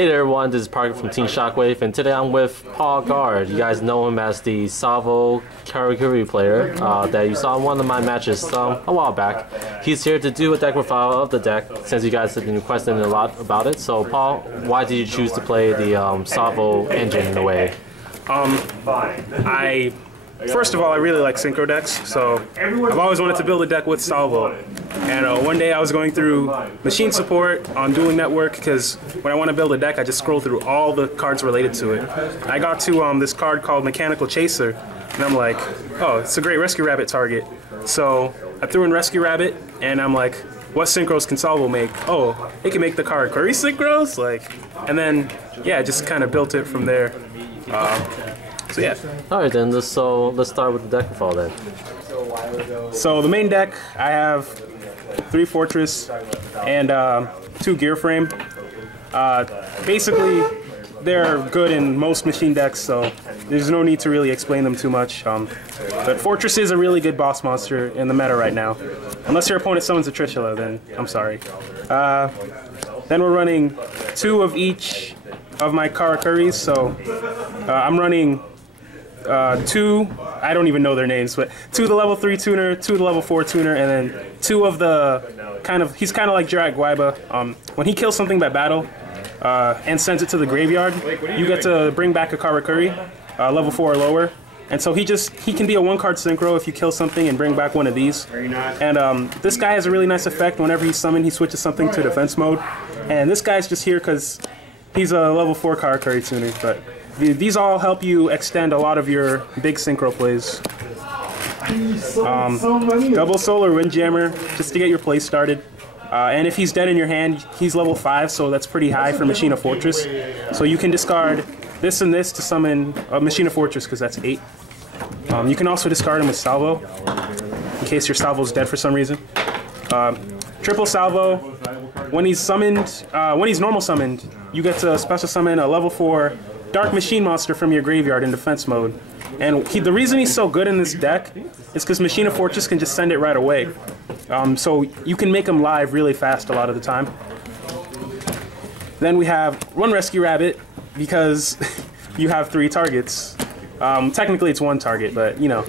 Hey there everyone, this is Parker from Team Shockwave, and today I'm with Paul Guard. You guys know him as the Salvo Karakuri player that you saw in one of my matches a while back. He's here to do a deck profile of the deck since you guys have been requesting a lot about it. So Paul, why did you choose to play the Salvo engine in a way? First of all, I really like synchro decks, so I've always wanted to build a deck with Salvo. And one day I was going through machine support on Dueling Network because when I want to build a deck, I just scroll through all the cards related to it. I got to this card called Mechanical Chaser, and I'm like, oh, it's a great Rescue Rabbit target. So I threw in Rescue Rabbit, and I'm like, what synchros can Salvo make? Oh, it can make the Karakuri synchros? And then, yeah, just kind of built it from there. So yeah. Alright then, let's start with the deck profile then. So the main deck, I have 3 Fortress and 2 Gear Frame. Basically, they're good in most machine decks, so there's no need to really explain them too much. But Fortress is a really good boss monster in the meta right now. Unless your opponent summons a Trishula, then I'm sorry. Then we're running 2 of each of my Karakuris, so I'm running 2, I don't even know their names, but 2 of the level 3 tuner, 2 of the level 4 tuner, and then 2 of the he's kind of like Jirak Guaiba. When he kills something by battle and sends it to the graveyard, you get to bring back a Karakuri, level 4 or lower. And so he can be a 1-card synchro if you kill something and bring back one of these. And this guy has a really nice effect. Whenever he's summoned, he switches something to defense mode. And this guy's just here because he's a level 4 Karakuri tuner, but these all help you extend a lot of your big synchro plays. Double Solar Windjammer, just to get your play started. And if he's dead in your hand, he's level 5, so that's pretty high for Machina Fortress. So you can discard this and this to summon a Machina Fortress, because that's 8. You can also discard him with Salvo, in case your Salvo's dead for some reason. Triple Salvo, when he's summoned, when he's normal summoned, you get to special summon a level 4 Dark Machine monster from your graveyard in defense mode. And the reason he's so good in this deck is because Machina Fortress can just send it right away. So you can make him live really fast a lot of the time. Then we have 1 Rescue Rabbit, because you have 3 targets. Technically it's 1 target, but you know.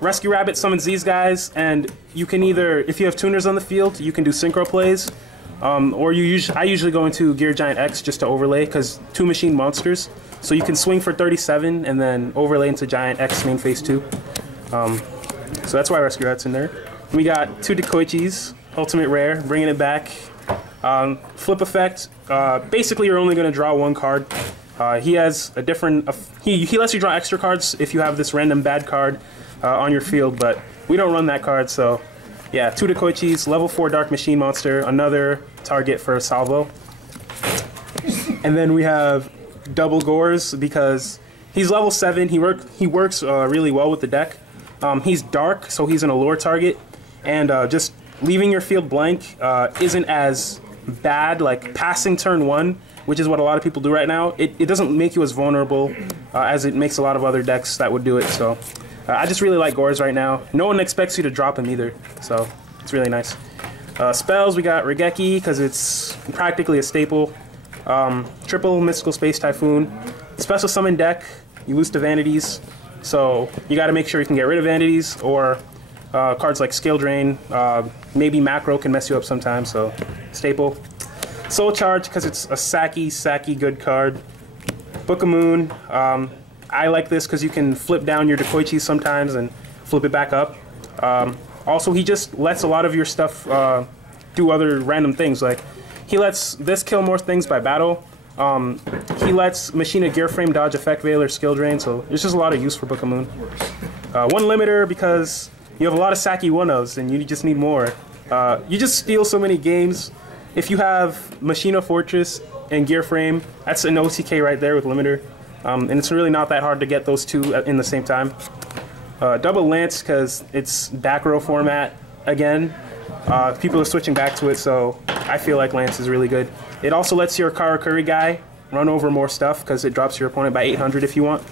Rescue Rabbit summons these guys, and you can either, if you have tuners on the field, you can do synchro plays. Or I usually go into Gear Giant X just to overlay, because 2 machine monsters. So you can swing for 37 and then overlay into Giant X main phase 2. So that's why Rescue Rat's in there. We got 2 Dekoichis, Ultimate Rare, bringing it back. Flip effect, basically you're only going to draw 1 card. He has a different, he lets you draw extra cards if you have this random bad card on your field, but we don't run that card, so yeah, 2 Dekoichis, level 4 Dark Machine monster, another target for Salvo. And then we have double Gores, because he's level 7, he works really well with the deck. He's dark, so he's an Allure target, and just leaving your field blank isn't as bad, like passing turn 1, which is what a lot of people do right now. It doesn't make you as vulnerable as it makes a lot of other decks that would do it, so I just really like Gores right now. No one expects you to drop him either, so it's really nice. Spells, we got Regeki, because it's practically a staple. Triple Mystical Space Typhoon. Special summon deck, you lose to Vanities, so you got to make sure you can get rid of Vanities, or cards like Scale Drain, maybe Macro can mess you up sometimes, so staple. Soul Charge, because it's a sacky good card. Book of Moon, I like this because you can flip down your Dekoichi sometimes and flip it back up. Also, he just lets a lot of your stuff do other random things. Like, he lets this kill more things by battle. He lets Machina Gear Frame dodge Effect Veil or Skill Drain, so there's just a lot of use for Book of Moon. 1 limiter, because you have a lot of Saki 1-0s and you just need more. You just steal so many games. If you have Machina Fortress and Gear Frame, that's an OTK right there with limiter. And it's really not that hard to get those 2 in the same time. Double Lance, because it's back row format again. People are switching back to it, so I feel like Lance is really good. It also lets your Karakuri guy run over more stuff, because it drops your opponent by 800 if you want.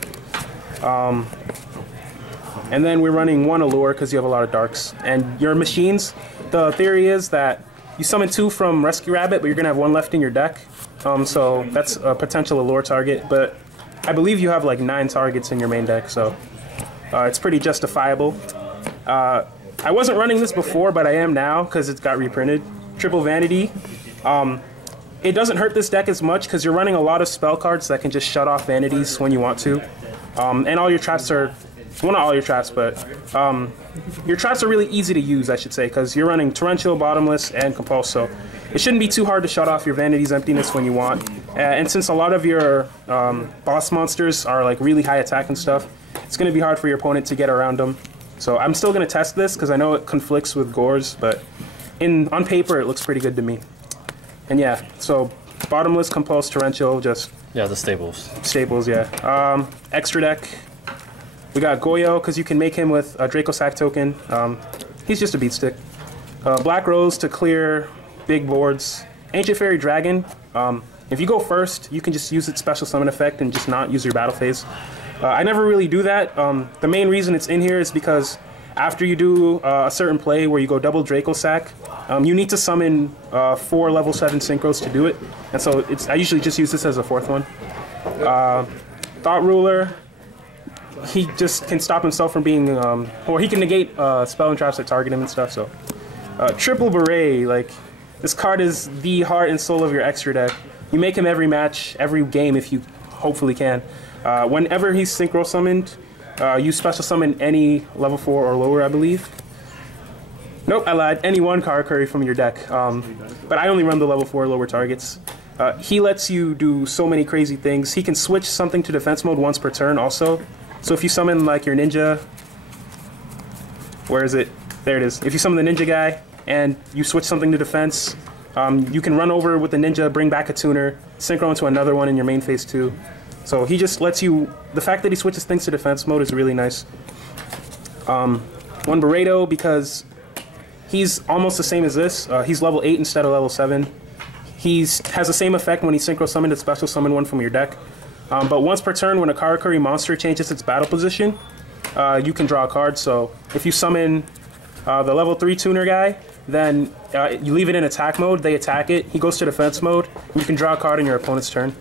And then we're running 1 Allure, because you have a lot of darks. And your machines, the theory is that you summon 2 from Rescue Rabbit, but you're going to have 1 left in your deck. so that's a potential Allure target, but I believe you have like 9 targets in your main deck, so it's pretty justifiable. I wasn't running this before, but I am now because it's got reprinted. Triple Vanity. It doesn't hurt this deck as much because you're running a lot of spell cards that can just shut off vanities when you want to. And all your traps are, well, not all your traps, but your traps are really easy to use, I should say, because you're running Torrential, Bottomless, and Compulse, so it shouldn't be too hard to shut off your Vanity's Emptiness when you want. And since a lot of your boss monsters are like really high attack and stuff, it's going to be hard for your opponent to get around them. So I'm still going to test this because I know it conflicts with Gores, but on paper it looks pretty good to me. And yeah, so Bottomless, Compulse, Torrential, just... Yeah, the staples. Staples, yeah. Extra deck. We got Goyo, because you can make him with a Draco Sack token. He's just a beat stick. Black Rose to clear big boards. Ancient Fairy Dragon. If you go first, you can just use its special summon effect and just not use your battle phase. I never really do that. The main reason it's in here is because after you do a certain play where you go double Draco Sack, you need to summon 4 level 7 synchros to do it. And so I usually just use this as a 4th one. Thought Ruler. He just can stop himself from being, or he can negate spell and traps that target him and stuff, so. Triple Beret, like, this card is the heart and soul of your extra deck. You make him every match, every game if you hopefully can. Whenever he's synchro summoned, you special summon any level 4 or lower, I believe. Nope, I lied. Any one Karakuri from your deck. But I only run the level 4 lower targets. He lets you do so many crazy things. He can switch something to defense mode once per turn also. So if you summon like your ninja, where is it? There it is. If you summon the ninja guy and you switch something to defense, you can run over with the ninja, bring back a tuner, synchro into another one in your main phase too. So he just lets you, the fact that he switches things to defense mode is really nice. One Burrito because he's almost the same as this. He's level 8 instead of level 7. He has the same effect when he synchro summoned a special summon one from your deck. But once per turn, when a Karakuri monster changes its battle position, you can draw a card. So if you summon the level 3 tuner guy, then you leave it in attack mode, they attack it, he goes to defense mode, and you can draw a card in your opponent's turn.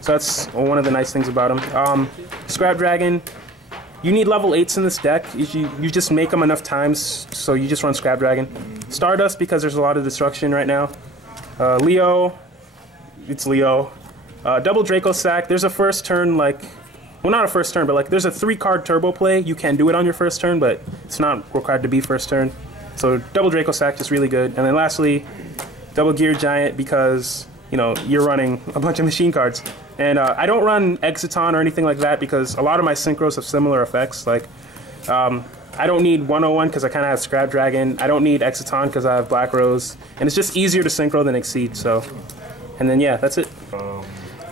So that's one of the nice things about him. Scrap Dragon, you need level 8s in this deck. You just make them enough times, so you just run Scrap Dragon. Stardust, because there's a lot of destruction right now. Leo, it's Leo. Double Draco Sack, there's a first turn, like, well, not a first turn, but like there's a 3-card turbo play. You can do it on your first turn, but it's not required to be first turn. So double Draco Sack, just really good. And then lastly, double Gear Giant, because, you know, you're running a bunch of machine cards. And I don't run Exiton or anything like that because a lot of my synchros have similar effects. Like, I don't need 101 because I kind of have Scrap Dragon. I don't need Exiton because I have Black Rose. And it's just easier to synchro than Exceed, so. And then, yeah, that's it.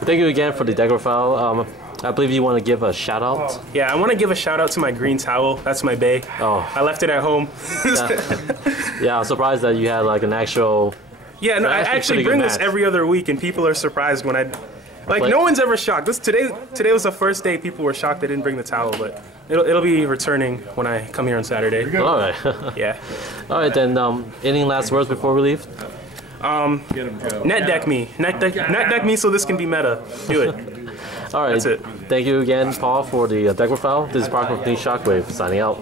Thank you again for the deck profile. I believe you want to give a shout out. Yeah, I want to give a shout out to my green towel. That's my bae. Oh, I left it at home. Yeah, I'm surprised that you had like an actual. Yeah, no, I actually bring this every other week, and people are surprised when I. Like, no one's ever shocked. Today was the first day people were shocked I didn't bring the towel, but it'll be returning when I come here on Saturday. All right. Yeah. All right then. Any last words before we leave? Net deck me. Net deck me so this can be meta. Do it. All right. That's it. Thank you again, Paul, for the deck profile. This is Parker from Shockwave signing out.